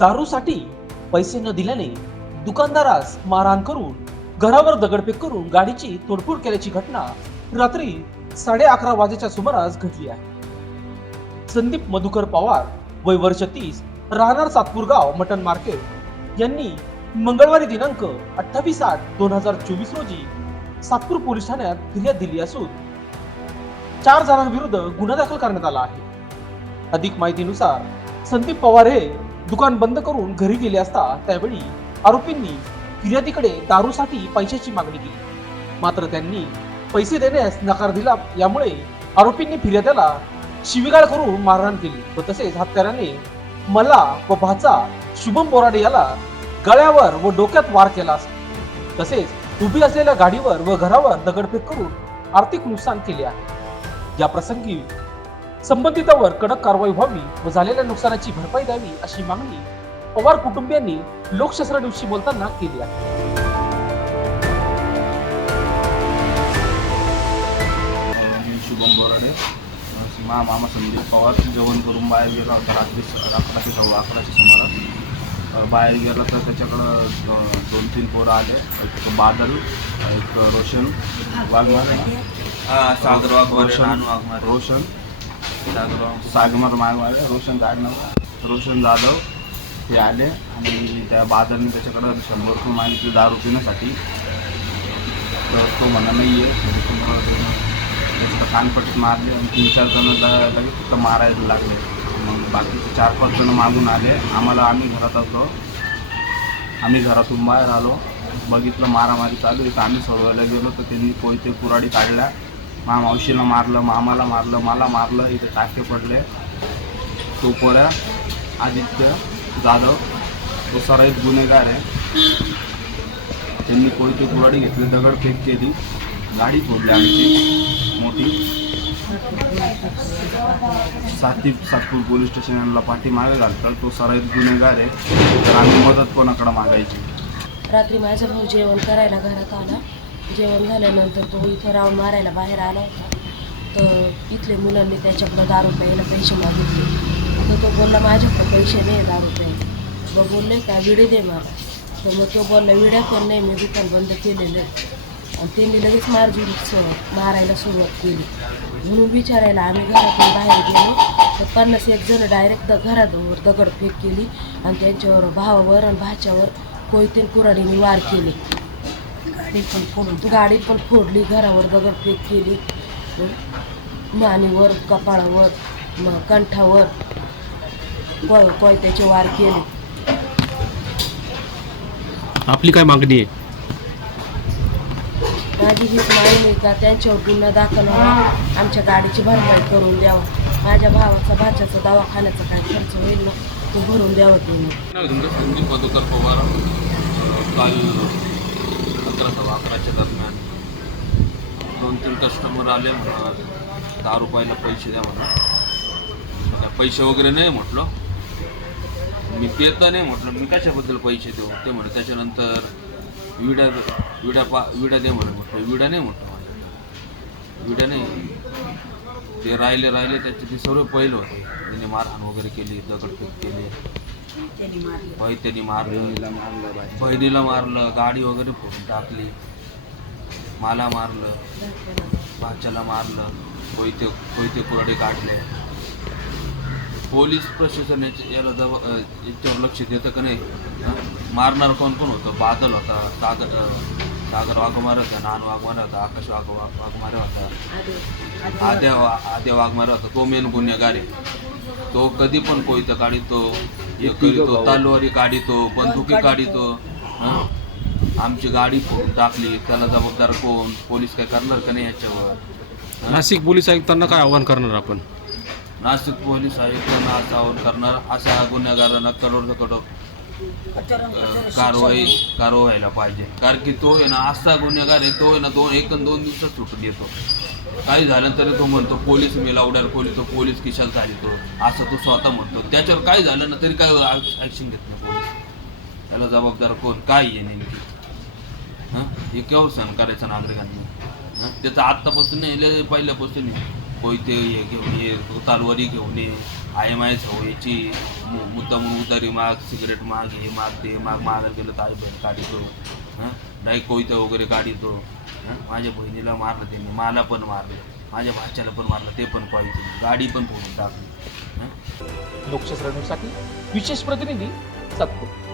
दारूसाठी पैसे न दिल्याने दुकानदारास मारहाण करून घरावर दगडफेक करून गाडीची तोडफोड केल्याची घटना रात्री साडे अकरा वाजेच्या सुमारास घडली आहे. संदीप मधुकर पवार वय वर्ष तीस राहणार सातपूर गाव मटन मार्केट. यांनी मंगळवारी दिनांक अठ्ठावीस आठ दोन हजार चोवीस रोजी सातपूर पोलीस ठाण्यात फिर्याद दिली असून चार जणांविरुद्ध गुन्हा दाखल करण्यात आला आहे. अधिक माहितीनुसार संदीप पवार हे दुकान बंद करून घरी गेले असता त्यावेळी आरोपींनी फिर्यादीकडे दारूसाठी पैशाची मागणी केली. मात्र त्यांनी पैसे देण्यास नकार दिला. यामुळे आरोपींनी फिर्याद्याला शिवीगाळ करून मारहाण केली व तसेच हत्याराने मला व भाचा शुभम बोराडे याला गळ्यावर व डोक्यात वार केला असतो तसेच उभी असलेल्या गाडीवर व घरावर दगडफेक करून आर्थिक नुकसान केले आहे. या प्रसंगी संबंधितावर कडक कारवाई व्हावी व झालेल्या नुकसानाची भरपाई द्यावी अशी मागणी पवार कुटुंबियांनी लोकशास्त्र न्यूजशी बोलताना केली आहे. मी शुभम बोराडे. मा मामा संदीप पवार. जेवण करून बाहेर गेला होता रात्री अकराशे सव्वा अकराशे सुमारास. बाहेर गेला तर त्याच्याकडं दोन तीन पोरं आले. एक बादल एक रोशन वाघमारे. सागर वाघमारे रोशन वाघमारे. रोशन वाघ- सागमर वाघमारे रोशन काढणार रोशन जाधव हे आले आणि त्या बाजारने त्याच्याकडं शंभर रुपये मागितले दारू पिण्यासाठी. तर तो म्हणा नाही आहे. त्याचं कानपट्टीत मारले आणि तीन चार जण लगेच तिथं मारायला लागले. मग बाकीचे चार पाच जण मागून आले. आम्हाला आम्ही घरात असलो आम्ही घरातून बाहेर आलो. बघितलं मारामारी चालू आहे. तर आम्ही सोडवायला गेलो. तर त्यांनी कोयते कुराडी काढल्या. मा मावशीला मारलं मामाला मारलं मला मारलं इथे टाके पडले. तो पोळ्या आदित्य जाधव तो सराईत गुन्हेगार आहे. त्यांनी कोणती कुराडी दगड दगडफेक केली गाडी फोडली आमची मोठी. साती सातपूर पोलीस स्टेशनला पाठी मागे घालतात तो सराईत गुन्हेगार आहे. तर आम्ही मदत कोणाकडे मागायची? रात्री माझा भाऊ जेवण करायला घरात आला. जेवण झाल्यानंतर तो इथं राऊंड मारायला बाहेर आला होता. तर इथले मुलांनी त्याच्याकडं दहा रुपयाला पैसे मागितले. तर तो बोलला माझ्याकडं पैसे नाही दहा रुपये मग बोलले का विडे दे मला. तर मग तो बोलला विड्या पण नाही मी दुकान बंद केलेलं आणि त्यांनी लगेच मारजून मारायला सुरुवात केली. म्हणून विचारायला आम्ही घरातून बाहेर गेलो. तर पन्नास एक जण डायरेक्ट घरावर दगडफेक केली. आणि त्यांच्यावर भावावर आणि भाच्यावर कोयतीन कुराडीने वार केले. गाडी पण फोडून गाडी पण फोडली घरावर दगडफेक केली. मानेवर कपाळावर म- कंठावर कोय कोयत्याचे वार केले. आपली काय मागणी आहे? माझी हीच मागणी आहे का त्यांच्यावर गुन्हा दाखल व्हावा आमच्या गाडीची भरपाई करून द्यावं. माझ्या भावाचा भाच्याचा दवाखान्याचा काय खर्च होईल ना तो भरून द्यावं संदीप मधुकर पवार अ, काल अकरा सव्वा अकराच्या दरम्यान दोन तीन कस्टमर आले म्हणा दहा रुपयाला पैसे द्या म्हणा पैसे वगैरे नाही म्हटलं. मी पेत नाही म्हटलं. मी कशाबद्दल पैसे देऊ? ते म्हणे त्याच्यानंतर विड्या विड्या पा विडा दे म्हणे म्हटलं. विडा नाही म्हटलं माझ्या विड्या नाही. ते राहिले राहिले त्याचे ते सर्व पहिलं होते. त्यांनी मारहाण वगैरे केली दगडफेक केली. त्यांनी मारलं. बहिणीला मारलं. गाडी वगैरे फोडून टाकली. मला मारलं. भाच्याला मारलं. कोयते कोयते कुराडे काढले. पोलीस प्रशासन याला जब याच्यावर लक्ष देतं का नाही? मारणार कोण कोण होतं? बादल होता. अ, सागर वाघमारे होता नान वाघमारे होता आकाश वाघ वाघ- वाघमारे होता. आद्या वा- आद्या वाघमारे होता. तो मेन गुन्हेगार आहे. तो कधी पण कोयतं काढितो हे करीतो तलवारी काढितो बंदुकी काढितो? आमची गाडी फोडून टाकली त्याला जबाबदार कोण? पोलीस काय करणार का नाही याच्यावर? नाशिक पोलीस आयुक्तांना काय आव्हान करणार आपण? नाशिक पोलीस आयुक्तांना असं आवाहन करणार अशा गुन्हेगारांना करोड करोड कारवाई कारवाई व्हायला पाहिजे. कारण की तो आहे ना असा गुन्हेगार आहे तो आहे ना दोन एक दोन दिवसात सुटून येतो. काही झालं तरी तो म्हणतो पोलीस मी लावड्यार पोलीस तो पोलीस किशात झाली तो. असं तो स्वतः म्हणतो. त्याच्यावर काय झालं ना तरी काय ॲक्शन घेत नाही पोलीस. त्याला जबाबदार कोण? काय आहे नेमकी? हां? हे केव्हा सहन करायचं नागरिकांनी? हां? त्याचं आत्तापासून नाही लय पहिल्यापासून आहे. कोयते हे घेऊन ये तलवारी घेऊन ये आय एम आय सवयीची मुद्दाम उदारी माग सिगरेट माग हे माग ते माग मागायला गेलं तर आई बहीण काढितो हां डायरेक्ट कोयते वगैरे काढितो हं? माझ्या बहिणीला मारलं त्यांनी मला पण मारलं माझ्या भाच्याला पण मारलं ते पण पाहिजे गाडी पण फोडून टाकली हं? लोकशाही विशेष प्रतिनिधी सातपूर